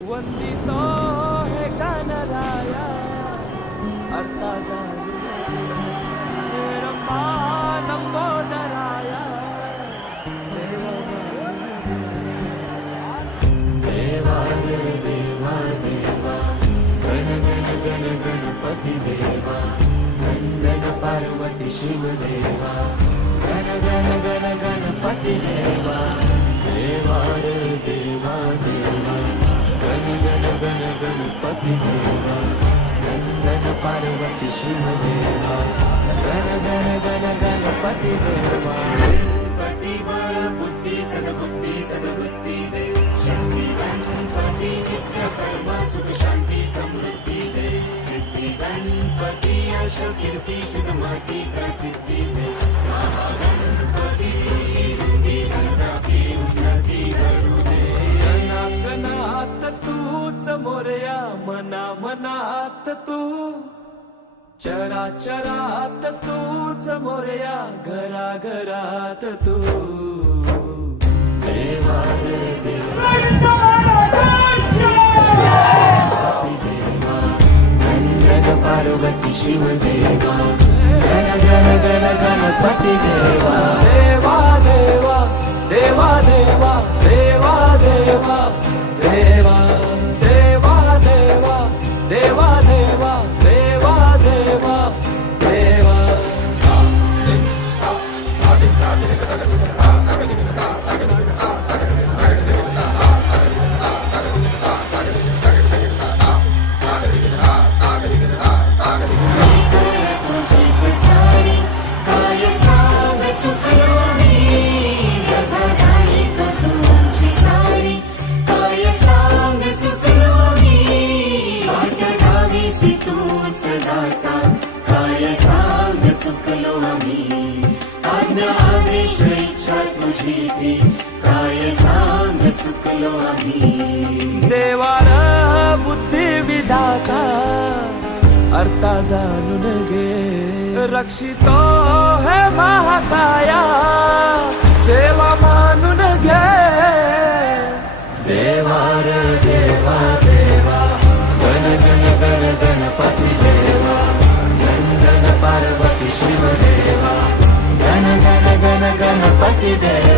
वंदितो हे गणराया अर्था जाणून रंबा नंबोदराया सेवा देवा रे देवा देवा गण गण गण गणपती देवा नंदन पार्वती शिव देवा गण गण गण गणपती देवा देवा रे देवा देवा गण गण गण गणपती देवा नंदन पार्वती शिव देवा गण गण गण गणपती देवा गणपती बळ बुद्धी सद्बुद्धी सद्वृत्ती दे शक्ती गणपती नित्य कर्म सुख शांती समृद्धी दे सिद्धी गणपती यश कीर्ती शुद्धमती प्रसिद्धी दे महागणपती स्तुती रुंदी धनप्राप्ती उन्नती घडू दे कणात तूच मोरया मना मनात तू चराचरात तूच मोरया घरा घरात तू देवा रे देवा गण पार्वती शिव देवा गण गण गण गणपती देवा देवा देवा देवा देवा देवा देवा देवा देवा देवा देवा देवा देवा देवा देवा तुझीच सारी काय सांग चुकलो मी व्यथा झाली तो तुमची सारी काय सांग चुकलो मी वाट लावीसी तूच दाता काय सांग चुकलो आम्ही आज्ञा आदेश इच्छा तुझी ती काय सांग चुकलो आम्ही देवार बुद्धी विधाता अर्था जाणून घे रक्षितो हे महाकाया सेवा मानून घे देवा रे देवा देवा गण गण गण गणपती देवा नंदन पार्वती शिव देवा गण गण गण गणपती देवा